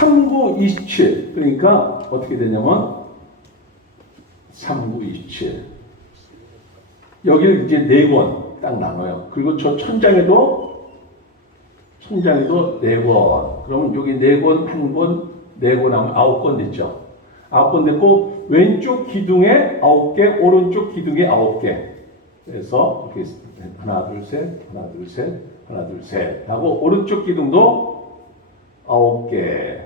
3927 그러니까 어떻게 되냐면 3927 여기를 이제 4권 딱 나눠요. 그리고 저 천장에도 4권. 그러면 여기 4권, 1권, 4권 하면 9권 됐죠. 9권 됐고 왼쪽 기둥에 9개, 오른쪽 기둥에 9개. 그래서 이렇게 하나, 둘, 셋, 하나, 둘, 셋, 하나, 둘, 셋 하고 오른쪽 기둥도 9개.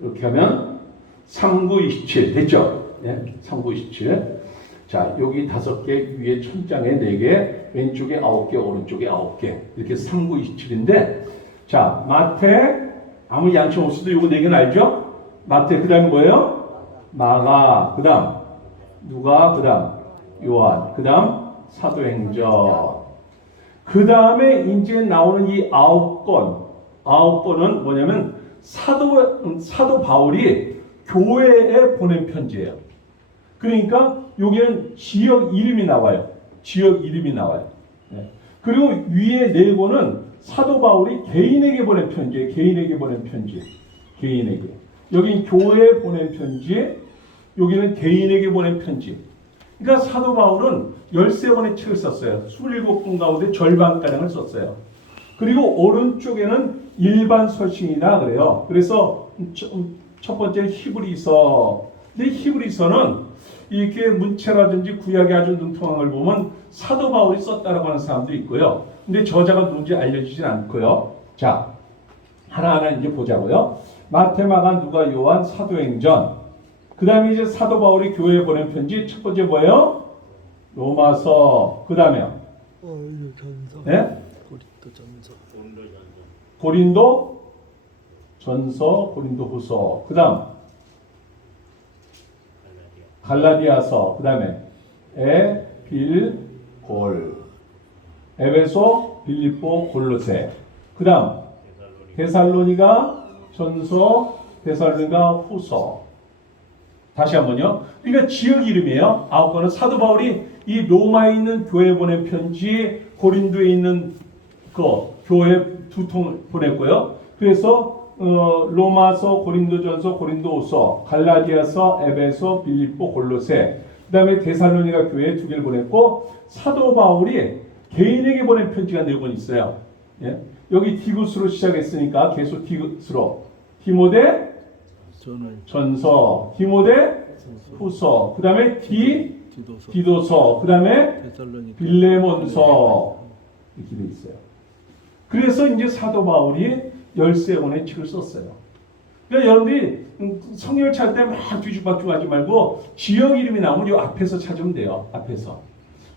이렇게 하면 3927 됐죠? 네, 3927. 자, 여기 5개, 위에 천장에 4개, 왼쪽에 9개, 오른쪽에 9개. 이렇게 3927인데, 자, 마태, 아무 양심 없어도 이거 4개는 알죠? 마태, 그 다음에 뭐예요? 마가, 그 다음, 누가, 그 다음, 요한, 그 다음, 사도행전. 그 다음에 이제 나오는 이 9권은 뭐냐면, 사도 바울이 교회에 보낸 편지예요. 그러니까 여기는 지역 이름이 나와요. 지역 이름이 나와요. 네. 그리고 위에 4권은 사도 바울이 개인에게 보낸 편지예요. 개인에게 보낸 편지. 개인에게. 여긴 교회에 보낸 편지, 여기는 개인에게 보낸 편지. 그러니까 사도 바울은 13권의 책을 썼어요. 27권 가운데 절반가량을 썼어요. 그리고 오른쪽에는 일반 서신이라 그래요. 그래서 첫 번째 히브리서. 근데 히브리서는 이렇게 문체라든지 구약에 아주 능통한 걸 보면 사도 바울이 썼다라고 하는 사람도 있고요. 근데 저자가 누군지 알려지진 않고요. 자, 하나하나 이제 보자고요. 마태, 마가, 누가, 요한, 사도행전. 그 다음에 이제 사도 바울이 교회에 보낸 편지. 첫 번째 뭐예요? 로마서. 그 다음에요. 네? 고린도 전서, 고린도 후서. 그 다음 갈라디아서. 그 다음에 빌골, 에베소, 빌립보, 골로새. 그 다음 데살로니가 전서, 데살로니가 후서. 다시 한번요. 그러니까 지역 이름이에요. 9권은 사도 바울이 이 로마에 있는 교회에 보낸 편지, 고린도에 있는 그 교회 2통 보냈고요. 그래서 로마서, 고린도전서, 고린도후서, 갈라디아서, 에베소, 빌립보, 골로새. 그다음에 데살로니가 교회에 2개를 보냈고 사도 바울이 개인에게 보낸 편지가 4권 있어요. 예? 여기 디구스로 시작했으니까 계속 디구스로. 디모데 전서, 디모데 후서, 그 다음에 디도서, 그 다음에 빌레몬서 이렇게 돼 있어요. 그래서 이제 사도 바울이 13권의 책을 썼어요. 그러니까 여러분들이 성경을 찾을 때 막 뒤죽박죽 하지 말고 지역 이름이 나오면 이 앞에서 찾으면 돼요. 앞에서.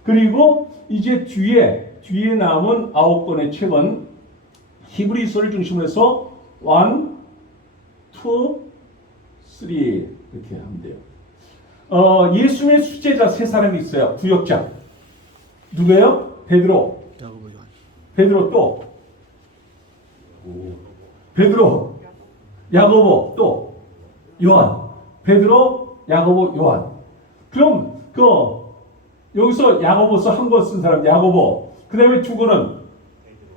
그리고 이제 뒤에 남은 9권의 책은 히브리서를 중심으로 해서 1, 2, 3 이렇게 하면 돼요. 예수님의 수제자 3사람이 있어요. 구역장. 누구예요? 베드로. 베드로 또 베드로, 야고보, 또 요한. 베드로, 야고보, 요한. 그럼 여기서 야고보서 한 권 쓴 사람 야고보. 그 다음에 2권은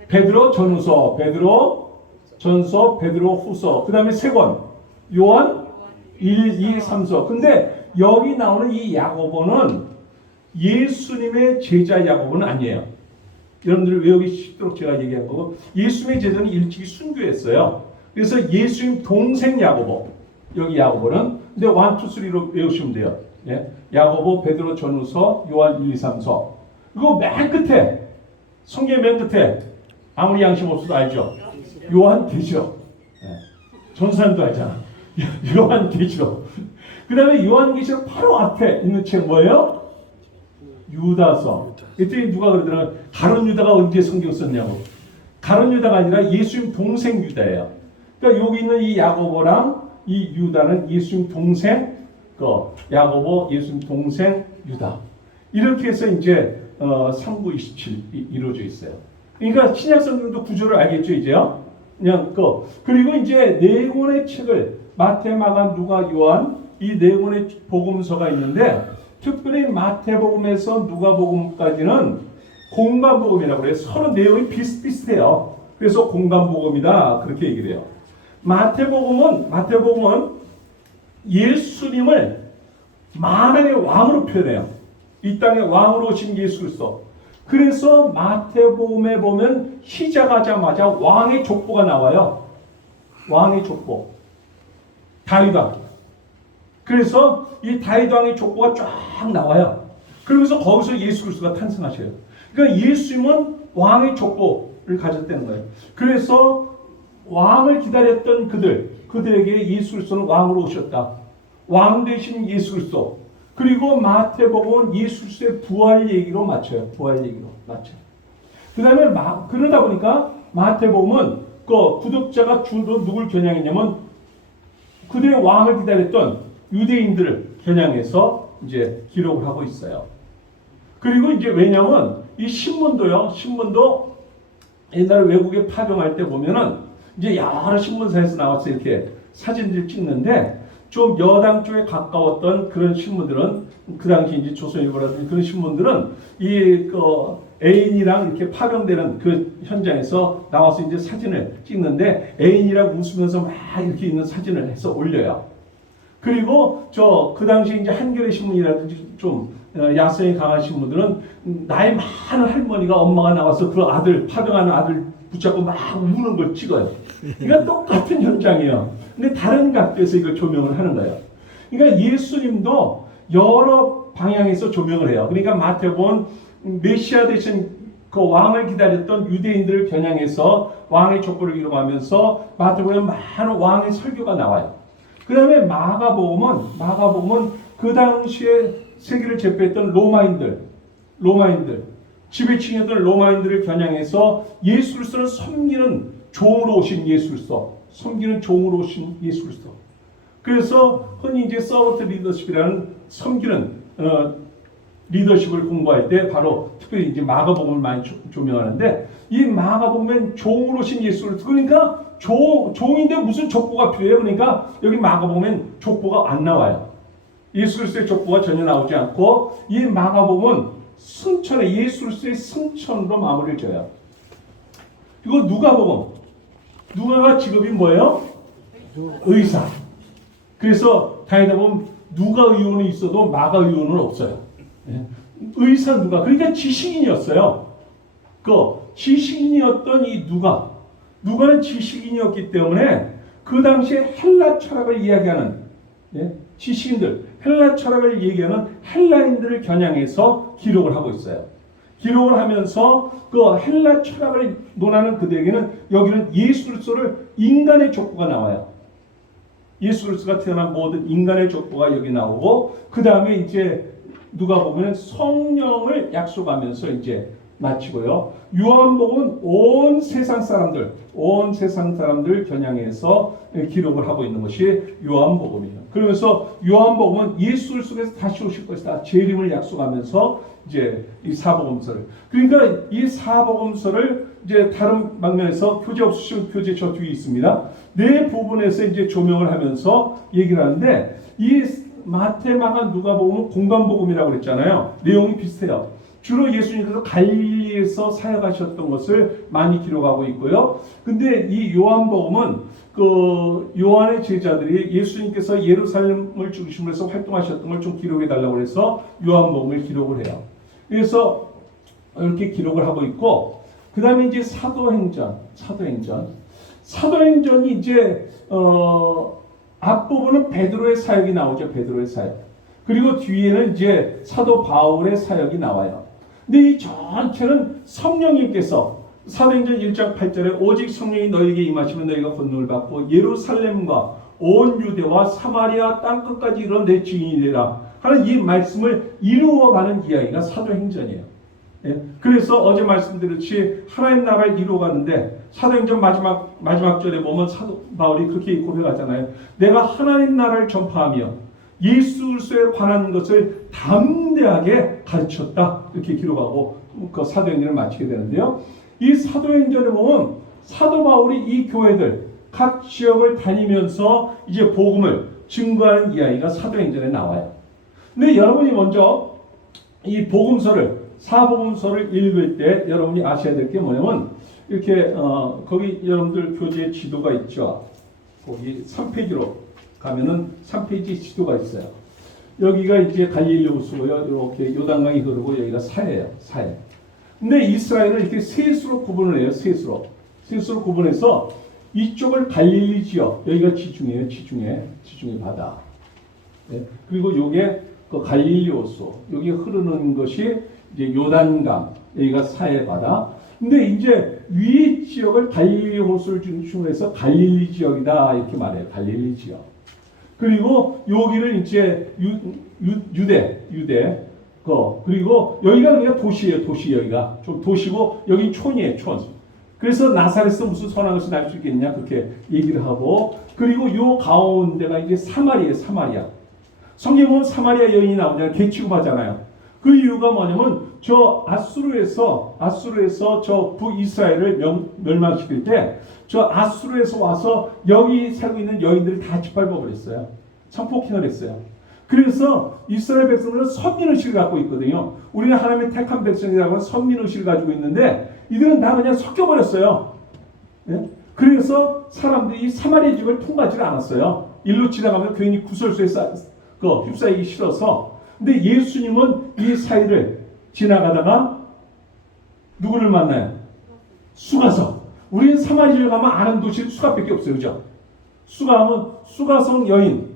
베드로 전후서, 베드로 전서, 베드로 후서. 그 다음에 3권 요한 1, 2, 3서. 근데 여기 나오는 이 야고보는 예수님의 제자 야고보는 아니에요. 여러분들 외우기 쉽도록 제가 얘기한 거고, 예수님의 제자는 일찍이 순교했어요. 그래서 예수님 동생 야고보, 여기 야고보는 근데 1, 2, 3로 외우시면 돼요. 예? 야고보, 베드로 전후서, 요한 1, 2, 3서. 그리고 맨 끝에, 성경 맨 끝에 아무리 양심 없어도 알죠. 요한 계시록. 예. 전사님도 알잖아. 요한 계시록. 그 다음에 요한 계시록 바로 앞에 있는 책 뭐예요? 유다서. 이때 누가 그러더라. 가룟 유다가 언제 성경 썼냐고. 가룟 유다가 아니라 예수님 동생 유다예요. 그러니까 여기 있는 이 야고보랑 이 유다는 예수님 동생, 야고보 예수님 동생 유다. 이렇게 해서 이제 3927 이루어져 있어요. 그러니까 신약 성경도 구조를 알겠죠, 이제요. 그냥 그리고 이제 4권의 책을 마태, 마가, 누가, 요한 이 4권의 복음서가 있는데. 특별히 마태복음에서 누가복음까지는 공간복음이라고 그래요. 서로 내용이 비슷비슷해요. 그래서 공간복음이다 그렇게 얘기를 해요. 마태복음은 예수님을 만왕의 왕으로 표현해요. 이 땅에 왕으로 오신 예수 그리스도. 그래서 마태복음에 보면 시작하자마자 왕의 족보가 나와요. 왕의 족보. 다윗 왕. 그래서 이 다윗 왕의 족보가 쫙 나와요. 그러면서 거기서 예수 그리스도가 탄생하셔요. 그러니까 예수님은 왕의 족보를 가졌다는 거예요. 그래서 왕을 기다렸던 그들에게 예수 그리스도는 왕으로 오셨다. 왕 되신 예수 그리스도. 그리고 마태복음은 예수 그리스도의 부활 얘기로 맞춰요. 부활 얘기로 맞춰요. 그 다음에 그러다 보니까 마태복음은 그 구독자가 주로 누굴 겨냥했냐면 그들의 왕을 기다렸던 유대인들을 겨냥해서 이제 기록을 하고 있어요. 그리고 이제 왜냐면 이 신문도 옛날에 외국에 파병할 때 보면은 이제 여러 신문사에서 나와서 이렇게 사진들 찍는데 좀 여당 쪽에 가까웠던 그런 신문들은 그 당시 이제 조선일보라든지 그런 신문들은 애인이랑 이렇게 파병되는 그 현장에서 나와서 이제 사진을 찍는데 애인이랑 웃으면서 막 이렇게 있는 사진을 해서 올려요. 그리고 그 당시 이제 한겨레 신문이라든지 좀 야성이 강한 신문들은 나이 많은 할머니가 엄마가 나와서 그 파병하는 아들 붙잡고 막 우는 걸 찍어요. 그러니까 똑같은 현장이에요. 근데 다른 각도에서 이걸 조명을 하는 거예요. 그러니까 예수님도 여러 방향에서 조명을 해요. 그러니까 마태복음 메시아 되신 그 왕을 기다렸던 유대인들을 겨냥해서 왕의 족보를 기록하면서 마태복음에 많은 왕의 설교가 나와요. 그 다음에 마가복음은 그 당시에 세계를 제패했던 로마인들 지배층이었던 로마인들을 겨냥해서 예수 그리스도를 섬기는 종으로 오신 예수 그리스도. 그래서 흔히 이제 서버트 리더십이라는 섬기는 리더십을 공부할 때 바로 특별히 이제 마가복음을 많이 조명하는데 이 마가복음엔 종으로 오신 예수 그리스도. 그러니까 종인데 무슨 족보가 필요해요? 그러니까 여기 마가복음엔 족보가 안 나와요. 예수 그리스도의 족보가 전혀 나오지 않고 이 마가복음은 예수 그리스도의 승천으로 마무리를 져요. 그리고 누가가 직업이 뭐예요? 의사. 그래서 다니다 보면 누가 의원은 있어도 마가 의원은 없어요. 의사 그러니까 지식인이었어요. 지식인이었던 이 누가는 지식인이었기 때문에 그 당시에 헬라 철학을 이야기하는 지식인들, 헬라 철학을 얘기하는 헬라인들을 겨냥해서 기록을 하고 있어요. 기록을 하면서 그 헬라 철학을 논하는 그들에게는 여기는 예수 그리스도를 인간의 족보가 나와요. 예수 그리스도가 태어난 모든 인간의 족보가 여기 나오고 그 다음에 이제 누가 보면 성령을 약속하면서 이제 마치고요. 요한복음은 온 세상 사람들 겨냥해서 기록을 하고 있는 것이 요한복음이에요. 그러면서 요한복음은 예수 그리스도께서 다시 오실 것이다. 재림을 약속하면서 이제 이 사복음서를. 그러니까 이 사복음서를 이제 다른 방면에서 표제 없으신 표제 저 뒤에 있습니다. 네 부분에서 이제 조명을 하면서 얘기를 하는데 이 마태, 마가, 누가복음은 공간복음이라고 그랬잖아요. 내용이 비슷해요. 주로 예수님께서 갈릴리에서 사역하셨던 것을 많이 기록하고 있고요. 근데 이 요한복음은 그 요한의 제자들이 예수님께서 예루살렘을 중심으로 해서 활동하셨던 걸 좀 기록해 달라고 해서 요한복음을 기록을 해요. 그래서 이렇게 기록을 하고 있고 그 다음에 이제 사도행전이 이제 앞부분은 베드로의 사역이 나오죠. 베드로의 사역. 그리고 뒤에는 이제 사도 바울의 사역이 나와요. 근데 이 전체는 성령님께서 사도행전 1장 8절에 오직 성령이 너에게 임하시면 너희가 권능을 받고 예루살렘과 온 유대와 사마리아 땅끝까지 이르러 내 증인이 되라 하는 이 말씀을 이루어가는 이야기가 사도행전이에요. 예? 그래서 어제 말씀드렸듯이 하나님 나라를 이루어가는데 사도행전 마지막 절에 보면 사도 바울이 그렇게 고백하잖아요. 내가 하나님 나라를 전파하며 예수 그리스도에 관한 것을 담대하게 가르쳤다. 이렇게 기록하고 그 사도행전을 마치게 되는데요. 이 사도행전에 보면 사도 바울이 이 교회들 각 지역을 다니면서 이제 복음을 증거하는 이야기가 사도행전에 나와요. 근데 여러분이 먼저 이 사복음서를 읽을 때 여러분이 아셔야 될 게 뭐냐면 이렇게 거기 여러분들 교재에 지도가 있죠. 거기 3페이지로 가면은 3페이지 지도가 있어요. 여기가 이제 갈릴리 호수고요. 이렇게 요단강이 흐르고 여기가 사해예요. 사해. 근데 이스라엘은 이렇게 셋으로 구분을 해요. 셋으로. 셋으로 구분해서 이쪽을 갈릴리 지역, 여기가 지중해예요. 지중해 바다. 네. 그리고 요게 그 갈릴리 호수, 여기 흐르는 것이 이제 요단강, 여기가 사해 바다. 근데 이제 위 지역을 갈릴리 호수를 중심으로 해서 갈릴리 지역이다 이렇게 말해요. 갈릴리 지역. 그리고 여기를 이제 유대 그리고 여기가 그냥 도시예요. 도시 여기가 좀 도시고 여기 촌이에요. 촌. 그래서 나사렛에서 무슨 선한 것이 날 수 있겠냐 그렇게 얘기를 하고 그리고 요 가운데가 이제 사마리아예요. 사마리아. 성경에 보면 사마리아 여인이 나오잖아요. 개 취급하잖아요. 그 이유가 뭐냐면 저 아수르에서 저 북이스라엘을 멸망시킬 때 저 아수르에서 와서 여기 살고 있는 여인들을 다 짓밟아 버렸어요. 성폭행을 했어요. 그래서 이스라엘 백성들은 선민의식을 갖고 있거든요. 우리는 하나님의 택한 백성이라고 하는 선민의식을 가지고 있는데 이들은 다 그냥 섞여버렸어요. 네? 그래서 사람들이 사마리아 지역을 통과하지 않았어요. 일로 지나가면 괜히 구설수에 휩싸이기 싫어서. 근데 예수님은 이 사이를 지나가다가 누구를 만나요? 수가성. 우리는 사마리아를 가면 아는 도시는 수가밖에 없어요. 그죠? 수가하면 수가성 여인.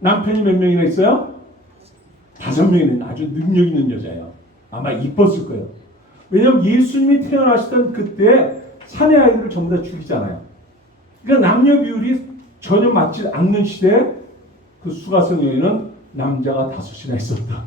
남편이 몇 명이나 있어요? 5명이나 아주 능력 있는 여자예요. 아마 이뻤을 거예요. 왜냐하면 예수님이 태어나시던 그때 사내 아이들을 전부 다 죽이잖아요. 그러니까 남녀 비율이 전혀 맞지 않는 시대에 그 수가성 여인은 남자가 5이나 있었다.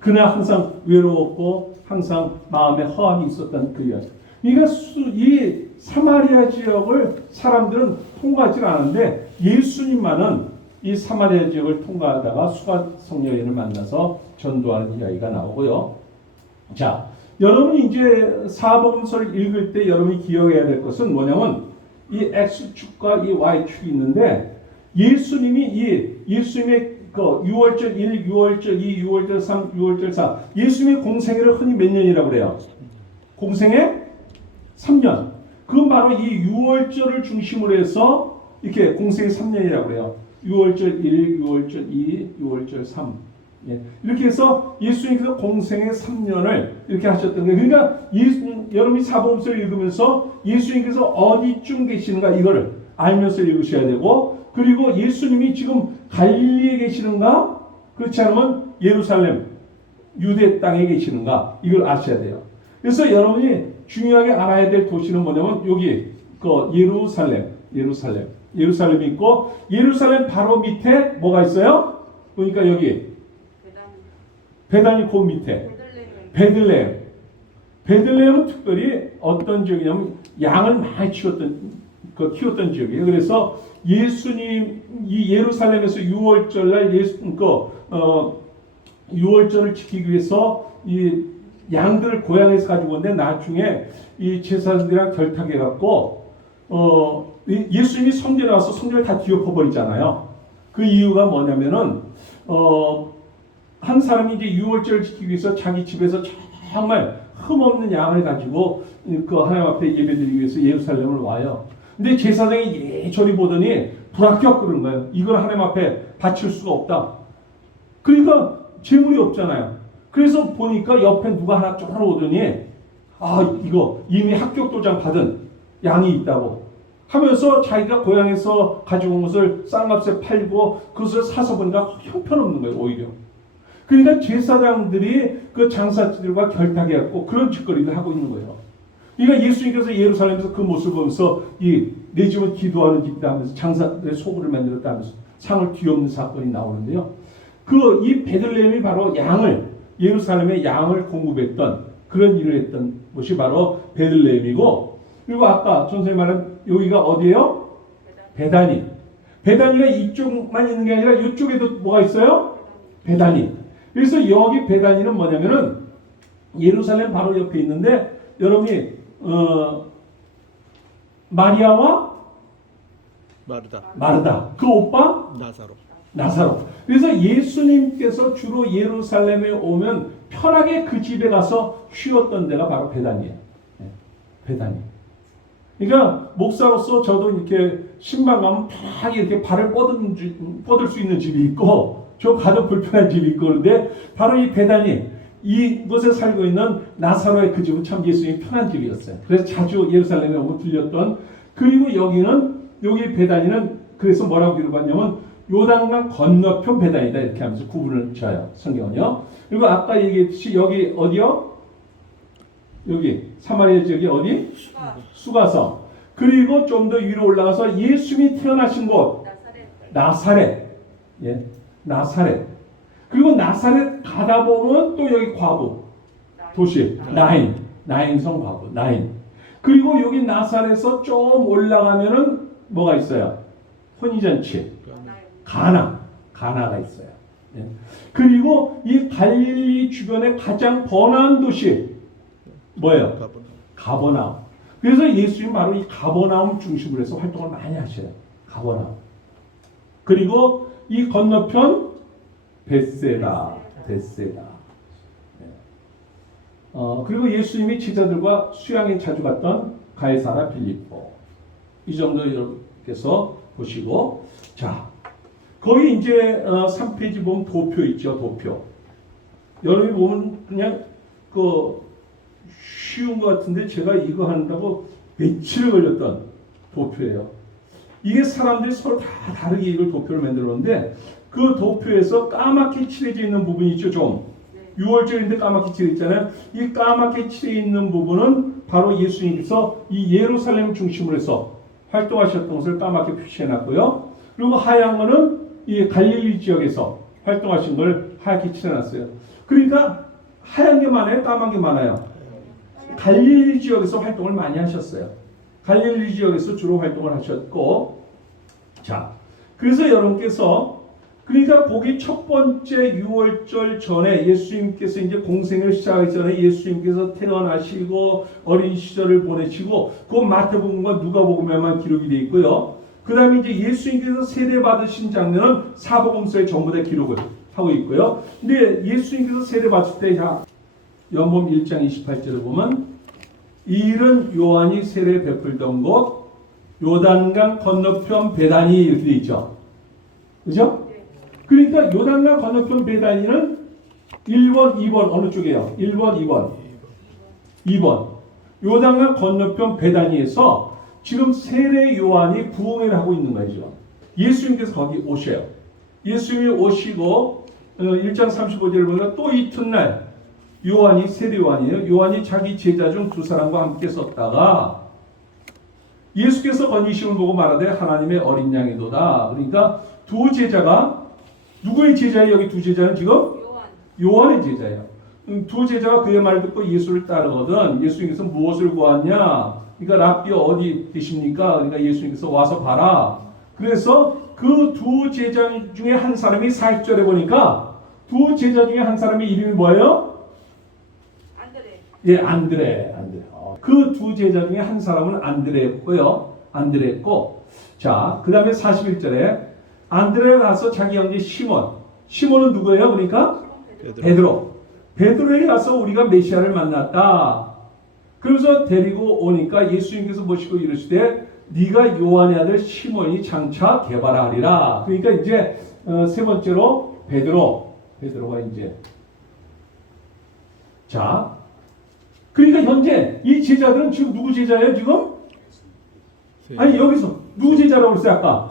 그날 항상 외로웠고 항상 마음에 허함이 있었던 그 여인. 그러니까 이 사마리아 지역을 사람들은 통과하지 않았는데 예수님만은 이 사마리아 지역을 통과하다가 수가성 여인을 만나서 전도하는 이야기가 나오고요. 자, 여러분이 이제 사복음서를 읽을 때 여러분이 기억해야 될 것은 뭐냐면 이 X축과 이 Y축이 있는데 예수님의 그 6월절 1, 6월절 2, 6월절 3, 6월절 4 예수님의 공생애를 흔히 몇 년이라고 그래요? 공생애 3년. 그건 바로 이 6월절을 중심으로 해서 이렇게 공생애 3년이라고 그래요. 6월절 1, 6월절 2, 6월절 3. 예. 이렇게 해서 예수님께서 공생애 3년을 이렇게 하셨던 거예요. 그러니까 여러분이 사복음서를 읽으면서 예수님께서 어디쯤 계시는가 이걸 알면서 읽으셔야 되고 그리고 예수님이 지금 갈릴리에 계시는가? 그렇지 않으면 예루살렘, 유대 땅에 계시는가? 이걸 아셔야 돼요. 그래서 여러분이 중요하게 알아야 될 도시는 뭐냐면 여기 그 예루살렘이 있고 예루살렘 바로 밑에 뭐가 있어요? 그러니까 여기 베다니 그 밑에 베들레헴은 특별히 어떤 지역이냐면 양을 많이 키웠던 지역이에요. 그래서 예수님 이 예루살렘에서 6월절날 6월절을 지키기 위해서 이 양들을 고향에서 가지고 오는데 나중에 이 제사장들이랑 결탁해 갖고 예수님이 성전에 와서 성전을 다 뒤엎어 버리잖아요. 그 이유가 뭐냐면은 한 사람이 이제 6월절을 지키기 위해서 자기 집에서 정말 흠없는 양을 가지고 그 하나님 앞에 예배드리기 위해서 예루살렘을 와요. 근데 제사장이 저리 보더니 불합격 그런 거예요. 이걸 하나님 앞에 바칠 수가 없다. 그러니까 재물이 없잖아요. 그래서 보니까 옆에 누가 하나 쫓아오더니 이거 이미 합격 도장 받은 양이 있다고 하면서 자기가 고향에서 가지고 온 것을 싼 값에 팔고 그것을 사서 보니까 형편없는 거예요. 오히려. 그러니까 제사장들이 그 장사들과 결탁해갖고 그런 짓거리를 하고 있는 거예요. 그러니까 예수님께서 예루살렘에서 그 모습을 보면서 내 집은 기도하는 집이다 하면서 장사들의 소굴을 만들었다 하면서 상을 뒤엎는 사건이 나오는데요. 이 베들레헴이 바로 예루살렘에 양을 공급했던 그런 일을 했던 곳이 바로 베들레헴이고 그리고 아까 전선생님 말한 여기가 어디예요? 베다니가 이쪽만 있는 게 아니라 이쪽에도 뭐가 있어요? 베다니. 그래서 여기 베다니는 뭐냐면은 예루살렘 바로 옆에 있는데 여러분이 마리아와 마르다 그 오빠 나사로. 그래서 예수님께서 주로 예루살렘에 오면 편하게 그 집에 가서 쉬었던 데가 바로 베다니예요. 베다니. 그러니까 목사로서 저도 이렇게 신방가면 편하게 이렇게 발을 뻗을 수 있는 집이 있고 좀 가족 불편한 집이 있고 그런데 바로 이 베다니 이곳에 살고 있는 나사로의 그 집은 참 예수님이 편한 집이었어요. 그래서 자주 예루살렘에 오고 들렸던 그리고 여기 베다니는 그래서 뭐라고 기록하냐면 요단강 건너편 베다니다 이렇게 하면서 구분을 지어요. 성경은요. 그리고 아까 얘기했듯이 여기 어디요? 여기 사마리아 지역이 어디? 수가성. 그리고 좀 더 위로 올라가서 예수님이 태어나신 곳 나사렛. 예, 나사렛. 그리고 나사렛 가다 보면 또 여기 과부 도시 나인성 과부 나인. 그리고 여기 나사렛에서 좀 올라가면은 뭐가 있어요? 혼인잔치 가나가 있어요. 예. 그리고 이 갈릴리 주변의 가장 번화한 도시 뭐예요? 가버나움. 그래서 예수님 바로 이 가버나움 중심으로 해서 활동을 많이 하셔요. 가버나움. 그리고 이 건너편 벳세다. 네. 그리고 예수님이 제자들과 수양에 자주 갔던 가이사라 빌립보. 이 정도 여러분께서 보시고, 자, 거기 이제 3페이지 보면 도표 있죠, 도표. 여러분이 보면 그냥 쉬운 것 같은데 제가 이거 한다고 며칠 걸렸던 도표예요. 이게 사람들이 서로 다 다르게 이걸 도표를 만들었는데 그 도표에서 까맣게 칠해져 있는 부분이 있죠, 좀. 6월절인데 까맣게 칠해 있잖아요. 이 까맣게 칠해 있는 부분은 바로 예수님께서 이 예루살렘 중심으로 해서 활동하셨던 것을 까맣게 표시해 놨고요. 그리고 하얀 거는 이 갈릴리 지역에서 활동하신 걸 하얗게 칠해 놨어요. 그러니까 하얀 게 많아요, 까만 게 많아요. 갈릴리 지역에서 활동을 많이 하셨어요. 갈릴리 지역에서 주로 활동을 하셨고, 자, 그래서 여러분께서 그러니까 거기 첫 번째 6월절 전에 예수님께서 이제 공생을 시작하기 전에 예수님께서 태어나시고 어린 시절을 보내시고 그 마태복음과 누가복음에만 기록이 되어 있고요. 그 다음에 이제 예수님께서 세례 받으신 장면은 사복음서에 전부 다 기록을 하고 있고요. 근데 예수님께서 세례 받을 때 요한복음 1장 28절을 보면 이 일은 요한이 세례 베풀던 곳 요단강 건너편 베다니 이렇게 되어 있죠. 그죠? 그러니까 요단강 건너편 베다니는 1번, 2번 어느 쪽이에요? 1번, 2번. 2번. 요단강 건너편 베다니에서 지금 세례 요한이 부흥회를 하고 있는 거죠. 예수님께서 거기 오셔요. 예수님이 오시고 1장 35절을 보니까 또 이튿날 요한이 세례 요한이에요. 요한이 자기 제자 중 두 사람과 함께 섰다가 예수께서 건지심을 보고 말하되 하나님의 어린 양이도다. 그러니까 두 제자가 누구의 제자예요? 여기 두 제자는 지금 요한의 제자예요. 두 제자가 그의 말을 듣고 예수를 따르거든. 예수님께서 무엇을 구하냐? 그러니까 랍비 어디 계십니까? 그러니까 예수님께서 와서 봐라. 그래서 그 두 제자 중에 한 사람이 40절에 보니까 두 제자 중에 한 사람의 이름이 뭐예요? 예, 안드레. 그 두 제자 중에 한 사람은 안드레였고요. 안드레였고, 자, 그 다음에 41절에 안드레가 가서 자기 형제 시몬은 누구예요? 그러니까 베드로에게 가서 우리가 메시아를 만났다. 그래서 데리고 오니까 예수님께서 보시고 이르시되 네가 요한의 아들 시몬이 장차 개발하리라. 그러니까 이제 세 번째로 베드로가 이제 자. 그러니까 현재 이 제자들은 지금 누구 제자예요? 지금? 아니 여기서 누구 제자라고 그랬어요 아까?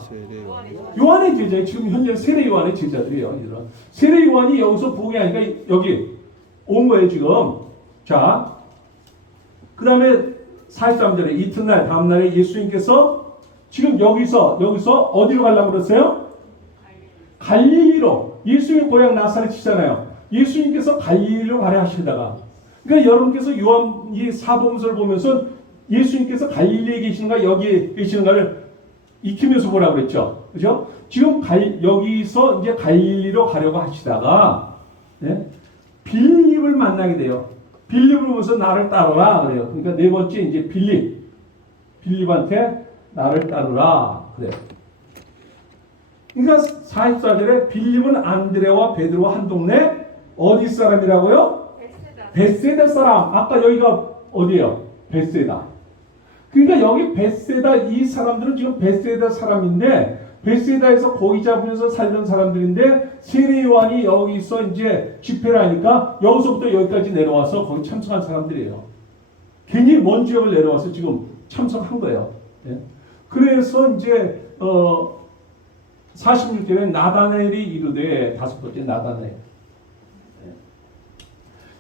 요한의 제자예요. 지금 현재 세례 요한의 제자들이에요. 세례 요한이 여기서 부흥이 아니까 여기 온 거예요 지금. 자, 그 다음에 43절에 이튿날 다음날에 예수님께서 지금 여기서 어디로 가려고 그랬어요? 갈릴리로. 예수님 고향 나사렛이잖아요. 예수님께서 갈릴리로 가려 하시다가 그러니까 여러분께서 요한 이 사복음서를 보면서 예수님께서 갈릴리에 계시는가 여기 계시는가를 익히면서 보라고 그랬죠. 그죠? 지금 여기서 이제 갈릴리로 가려고 하시다가 빌립을 만나게 돼요. 빌립을 보면서 나를 따르라 그래요. 그러니까 네 번째 이제 빌립한테 나를 따르라 그래요. 그러니까 44절에 빌립은 안드레와 베드로와 한 동네 어디 사람이라고요? 벳세다 사람. 아까 여기가 어디예요? 벳세다. 그러니까 여기 벳세다 이 사람들은 지금 벳세다 사람인데 벳세다에서 고기 잡으면서 살던 사람들인데 세례 요한이 여기서 이제 집회를 하니까 여기서부터 여기까지 내려와서 거기 참석한 사람들이에요. 굉장히 먼 지역을 내려와서 지금 참석한 거예요. 예. 그래서 이제 46절에 나다넬이 이르되 다섯 번째 나다넬.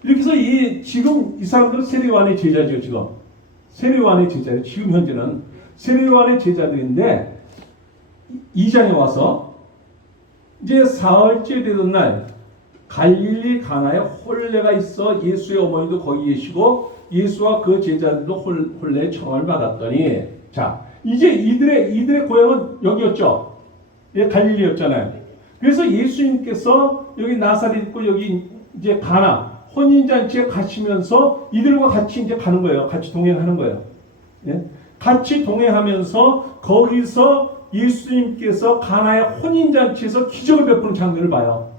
이렇게 해서 지금 이 사람들은 세례 요한의 제자죠. 지금 세례 요한의 제자예요. 지금 현재는 세례 요한의 제자들인데 2장에 와서 이제 사흘째 되던 날 갈릴리 가나에 혼례가 있어 예수의 어머니도 거기 계시고 예수와 그 제자들도 혼례 청함을 받았더니 자 이제 이들의 고향은 여기였죠. 예, 갈릴리였잖아요. 그래서 예수님께서 여기 나사렛 있고 여기 이제 가나 혼인잔치에 가시면서 이들과 같이 이제 가는 거예요. 같이 동행하는 거예요. 예? 같이 동행하면서 거기서 예수님께서 가나의 혼인잔치에서 기적을 베푸는 장면을 봐요.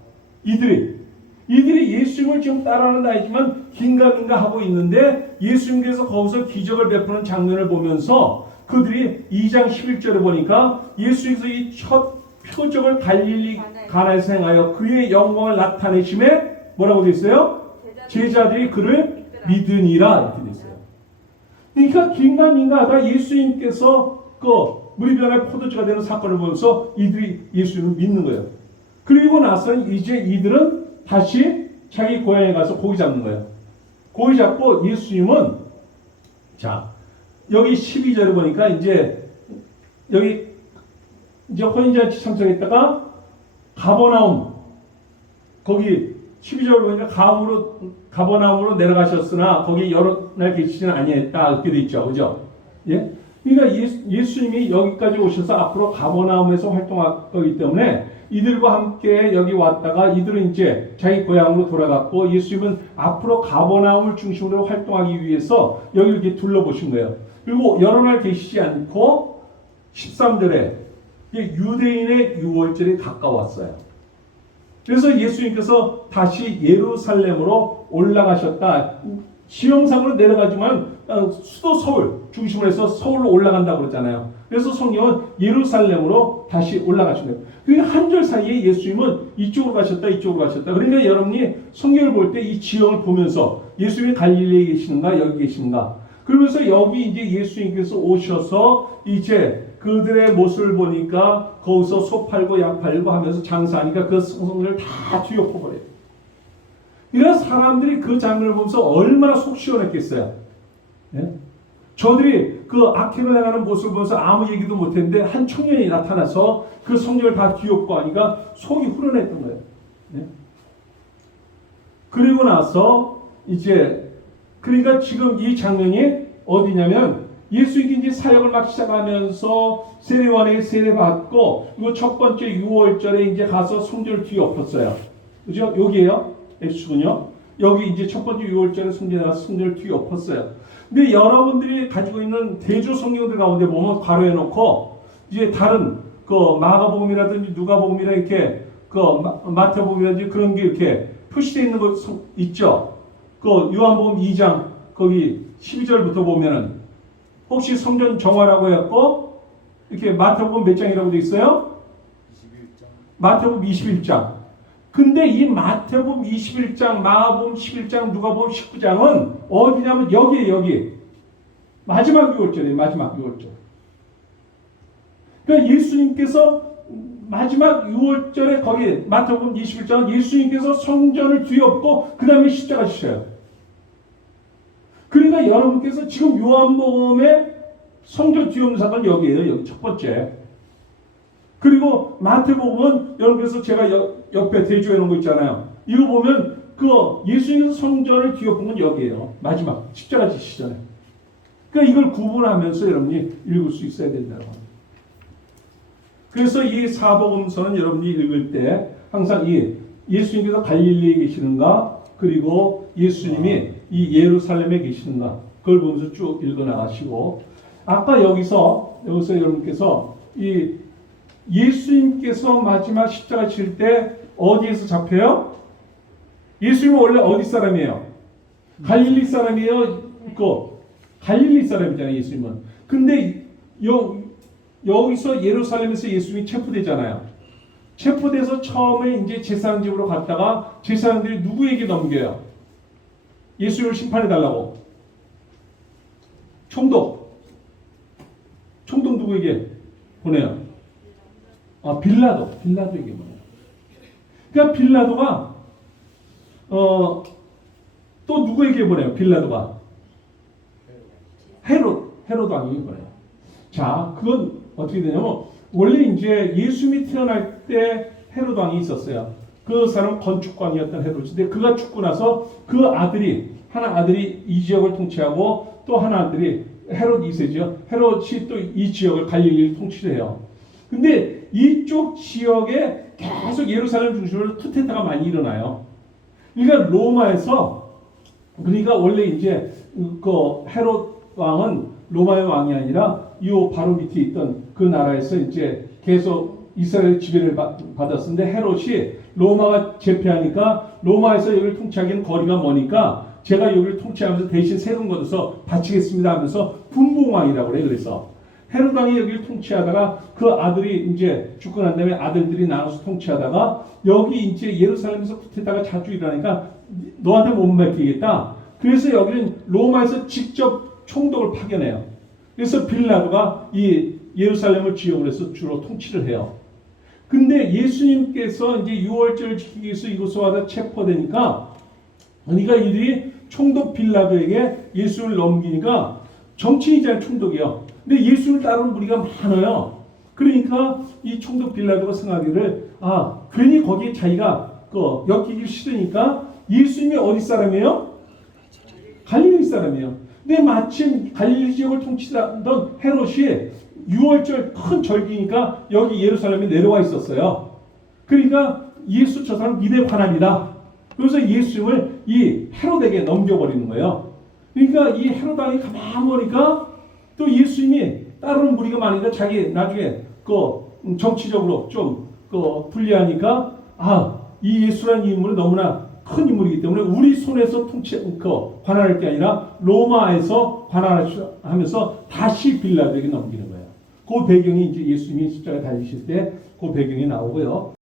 이들이 예수님을 지금 따라하는 나이지만 긴가민가 하고 있는데 예수님께서 거기서 기적을 베푸는 장면을 보면서 그들이 2장 11절에 보니까 예수께서 이 첫 표적을 갈릴리 가나에서 행하여 그의 영광을 나타내심에 뭐라고 되어 있어요? 제자들이 그를 믿으니라 이렇게 되어 있어요. 그러니까 긴가민가하다 예수님께서 물이 변화의 포도주가 되는 사건을 보면서 이들이 예수님을 믿는 거예요. 그리고 나서 이제 이들은 다시 자기 고향에 가서 고기 잡는 거예요. 고기 잡고 예수님은 자 여기 12절에 보니까 이제 여기 이제 혼인잔치 참석했다가 가버나움 거기 12절에 보니까 가버나움으로 내려가셨으나 거기 여러 날 계시지는 아니했다 이렇게 돼 있죠, 그죠? 예? 그러니까 예수님이 여기까지 오셔서 앞으로 가버나움에서 활동할 거기 때문에 이들과 함께 여기 왔다가 이들은 이제 자기 고향으로 돌아갔고 예수님은 앞으로 가버나움을 중심으로 활동하기 위해서 여기 이렇게 둘러보신 거예요. 그리고 여러 날 계시지 않고 13절에 유대인의 유월절이 가까웠어요. 그래서 예수님께서 다시 예루살렘으로 올라가셨다. 지형상으로 내려가지만 수도 서울 중심으로 해서 서울로 올라간다고 그러잖아요. 그래서 성경은 예루살렘으로 다시 올라가신 거예요. 그러니까 한 절 사이에 예수님은 이쪽으로 가셨다 이쪽으로 가셨다. 그러니까 여러분이 성경을 볼 때 이 지형을 보면서 예수님이 갈릴리에 계시는가 여기 계시는가 그러면서 여기 이제 예수님께서 오셔서 이제 그들의 모습을 보니까 거기서 소 팔고 양 팔고 하면서 장사하니까 그 성성들을 다 뒤엎어버려요. 이런 사람들이 그 장면을 보면서 얼마나 속 시원했겠어요. 예? 저들이 그 악행을 행하는 모습을 보면서 아무 얘기도 못했는데 한 청년이 나타나서 그 성경을 다 뒤엎고 하니까 속이 후련했던 거예요. 예? 그리고 나서 이제 그러니까 지금 이 장면이 어디냐면 예수님이 이제 사역을 막 시작하면서 세례요한에게 세례받고 그리고 첫 번째 6월절에 이제 가서 성전을 뒤엎었어요. 그죠? 여기에요. X군요. 여기 이제 첫 번째 6월절에 성전에 가서 성전을 뒤엎었어요. 근데 여러분들이 가지고 있는 대조 성경들 가운데 보면 가로해 놓고 이제 다른 그 마가복음이라든지 누가복음이라 이렇게 그 마태복음이라든지 그런 게 이렇게 표시되어 있는 거 있죠. 그 요한복음 2장 거기 12절부터 보면은 혹시 성전 정화라고 해갖고 이렇게 마태복음 몇 장이라고 돼 있어요? 21장. 마태복음 21장. 근데 이 마태복음 21장, 마가복음 11장, 누가복음 19장은 어디냐면 여기에 여기 마지막 6월절이에요. 마지막 6월절. 그러니까 예수님께서 마지막 6월절에 거기 마태복음 21장은 예수님께서 성전을 뒤엎고 그 다음에 십자가 지셔요. 그러니까 여러분께서 지금 요한복음의 성전 뒤엎는 사건은 여기에요. 여기 첫 번째. 그리고 마태복음은 여러분께서 제가 옆에 대조해 놓은 거 있잖아요. 이거 보면 그 예수님께서 성전을 뒤엎은 건 여기에요. 마지막 십자가 지시잖아요. 그러니까 이걸 구분하면서 여러분이 읽을 수 있어야 된다고 합니다. 그래서 이 사복음서는 여러분이 읽을 때 항상 이 예수님께서 갈릴리에 계시는가 그리고 예수님이 이 예루살렘에 계시는가 그걸 보면서 쭉 읽어 나가시고 아까 여기서 여러분께서 이 예수님께서 마지막 십자가 칠 때 어디에서 잡혀요? 예수님은 원래 어디 사람이에요? 갈릴리 사람이에요? 갈릴리 사람이잖아요. 예수님은. 근데 여기서 예루살렘에서 예수님이 체포되잖아요. 체포돼서 처음에 이제 제사장 집으로 갔다가 제사장들이 누구에게 넘겨요? 예수를 심판해 달라고. 총독 누구에게 보내요? 빌라도에게 보내요. 그러니까 빌라도가 또 누구에게 보내요? 빌라도가 헤롯 왕에게 보내요. 자, 그건 어떻게 되냐면 원래 이제 예수님이 태어날 때 헤롯 왕이 있었어요. 그 사람은 건축광이었던 헤롯인데 그가 죽고 나서 그 하나 아들이 이 지역을 통치하고 또 하나 아들이 헤롯 2세죠. 헤롯이 또 이 지역을 갈릴리를 통치해요. 근데 이쪽 지역에 계속 예루살렘 중심으로 쿠데타가 많이 일어나요. 그러니까 로마에서 그러니까 원래 이제 그 헤롯 왕은 로마의 왕이 아니라 이 바로 밑에 있던 그 나라에서 이제 계속 이스라엘 지배를 받았는데 헤롯이 로마가 제패하니까 로마에서 여기를 통치하기는 거리가 머니까 제가 여기를 통치하면서 대신 세금 걷어서 바치겠습니다 하면서 분봉왕이라고 그래. 그래서 헤롯 왕이 여기를 통치하다가 그 아들이 이제 죽고 난 다음에 아들들이 나눠서 통치하다가 여기 이제 예루살렘에서 쿠데타가 자주 일어나니까 너한테 못 맡기겠다. 그래서 여기는 로마에서 직접 총독을 파견해요. 그래서 빌라도가 이 예루살렘을 지역으로 해서 주로 통치를 해요. 근데 예수님께서 이제 6월절을 지키기 위해서 이곳에 와서 체포되니까 그러니까 이들이 총독 빌라도에게 예수를 넘기니까 정치인이잖아요, 총독이요. 근데 예수를 따르는 무리가 많아요. 그러니까 이 총독 빌라도가 생각하기를 괜히 거기에 자기가 엮이기 싫으니까 예수님이 어디 사람이에요? 갈릴리 사람이에요. 근데 마침 갈릴리 지역을 통치하던 헤롯이 6월절 큰 절기니까 여기 예루살렘에 내려와 있었어요. 그러니까 예수 저 사람 믿의 관할이다. 그래서 예수님을 이 헤롯에게 넘겨버리는 거예요. 그러니까 이 헤롯 왕이 가만히 보니까 또 예수님이 따르는 무리가 많으니까 자기 나중에 정치적으로 좀 불리하니까 이 예수라는 인물은 너무나 큰 인물이기 때문에 우리 손에서 관할할 게 아니라 로마에서 관할하면서 다시 빌라도에게 넘기는 거예요. 그 배경이 이제 예수님이 십자가에 달리실 때 그 배경이 나오고요.